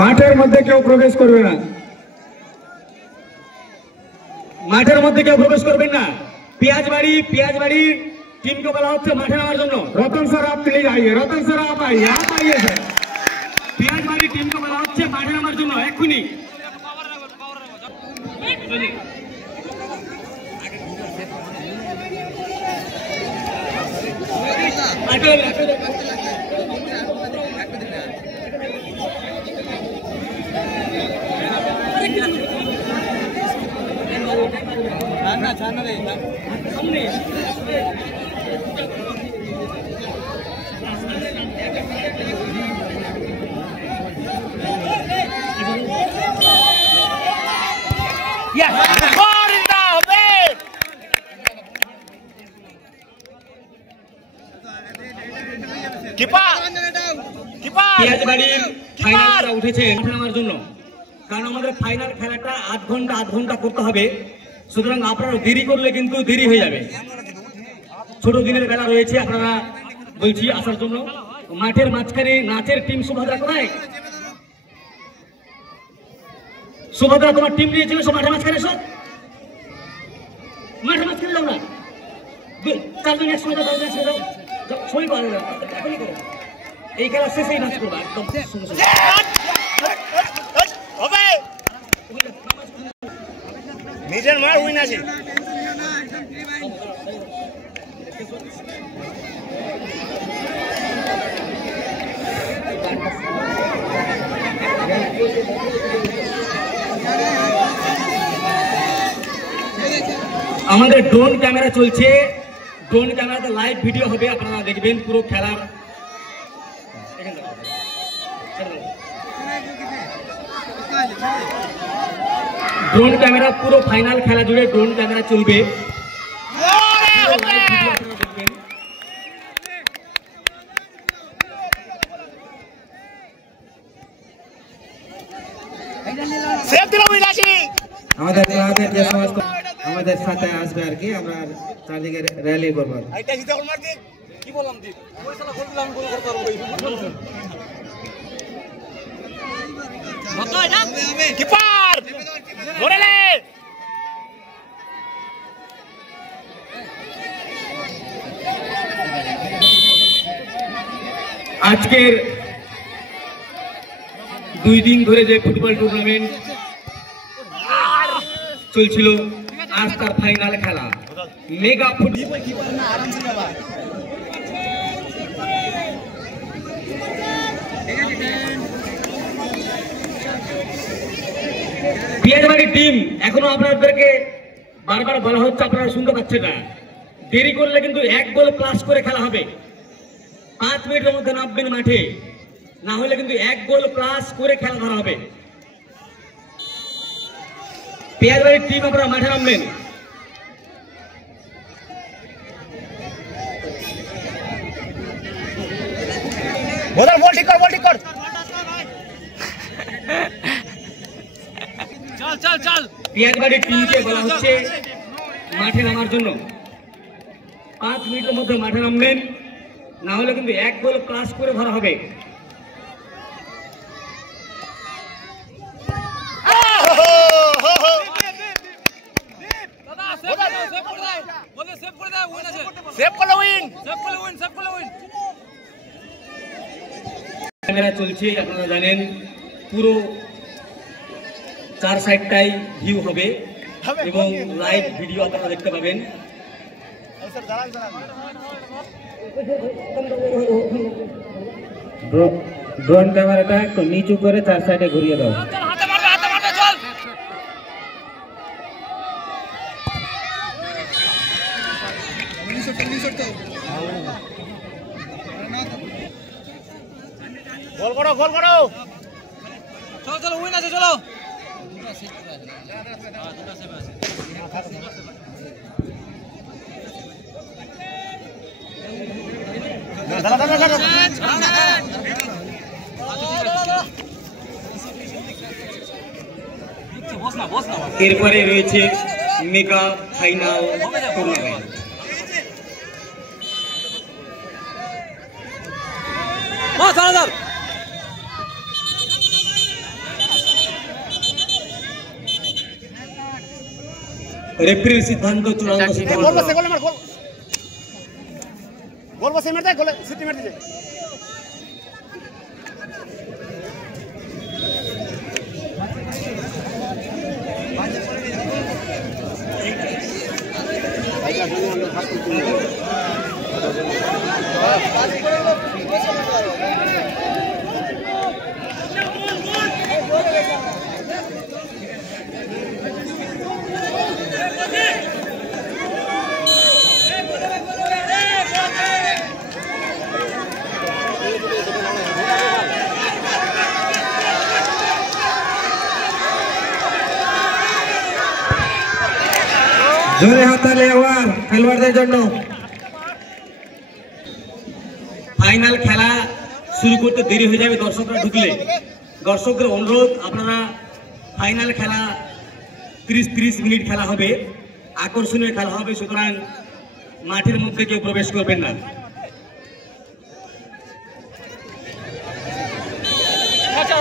মাঠের মধ্যে কেউ প্রবেশ করবে না, মাঠের মধ্যে কেউ প্রবেশ করবেন না। पियाजबाड़ी टीम को বলা হচ্ছে মাঠে নামার জন্য। रतन सर आप प्लीज आइए, रतन सर आप आइए सर। पियाजबाड़ी टीम को বলা হচ্ছে মাঠে নামার জন্য এক্ষুনি। ফাইনাল উঠেছে নামার জন্য, কারণ আমাদের ফাইনাল খেলাটা 8 ঘন্টা করতে হবে। সুতরাং আপনারা দেরি করলে কিন্তু দেরি হয়ে যাবে। ছোট দিনের বেলা রয়েছে, আপনারা বলছি আসার জন্য। মাঠের মাঝখানে নাচের টিম সুভদ্রা কোথায়? সুভদ্রা তোমার টিম নিয়েছিল, সব মাঠের মাঝখানে এসো, মাঠের মাঝখানে যাও না, 4 জন একসঙ্গে যাও, সই পারে না, এখনই করো। এই খেলা শেষেই নাচ করবা একদম নিজের মার উইন আছে। আমাদের ড্রোন ক্যামেরা চলছে, ড্রোন ক্যামেরাতে লাইভ ভিডিও হবে, আপনারা দেখবেন পুরো খেলার। ড্রোন ক্যামেরা পুরো ফাইনাল খেলা জুড়ে ড্রোন ক্যামেরা চলবে। আমাদের ক্লাবের যে সমস্ত আমাদের সাথে আসবে আর কি, আমরা চারদিকে র্যালি করবো। কি বললাম আজকের 2 দিন ধরে যে ফুটবল টুর্নামেন্ট চলছিল, আজ তার ফাইনাল খেলা মেগা ফুটবল। পিয়াজবাড়ি টিম এখনো আপনাদেরকে বারবার বলা হচ্ছে, আপনারা শুনতে পাচ্ছেন না। দেরি করলে কিন্তু 1 গোল প্লাস করে খেলা হবে। 5 মিনিটের মধ্যে নামবেন মাঠে, না হলে কিন্তু 1 গোল প্লাস করে খেলা ধরা হবে। পিয়াজবাড়ির টিম আপনারা মাঠে নামবেন। বল ঠিক কর। চল পিয়াজবাড়ির টিমকে বলা হচ্ছে মাঠে নামার জন্য। 5 মিনিটের মধ্যে মাঠে নামবেন, না হলে কিন্তু 1 গোল প্লাস করে ধরা হবে। ক্যামেরা চলছে, আপনারা জানেন পুরো 4 সাইডটাই ভিউ হবে এবং লাইভ ভিডিও আপনারা দেখতে পাবেন। ড্রোন ক্যামেরাটা একটু নিচু করে 4 সাইডে ঘুরিয়ে দাও। গোল করো চলো উইন আছে, চলো এরপরে রয়েছে মেগা ফাইনাল টুর্নামেন্ট। রেফারির সিদ্ধান্ত চূড়ান্ত সিদ্ধান্ত। জোরে হাততালি আবার খেলোয়াড়দের জন্য। ফাইনাল খেলা শুরু করতে দেরি হয়ে যাবে দর্শকরা ঢুকলে। দর্শকদের অনুরোধ, আপনারা ফাইনাল খেলা 30 মিনিট খেলা হবে, আকর্ষণীয় খেলা হবে, সুতরাং মাঠের মধ্যে কেউ প্রবেশ করবেন না। আচ্ছা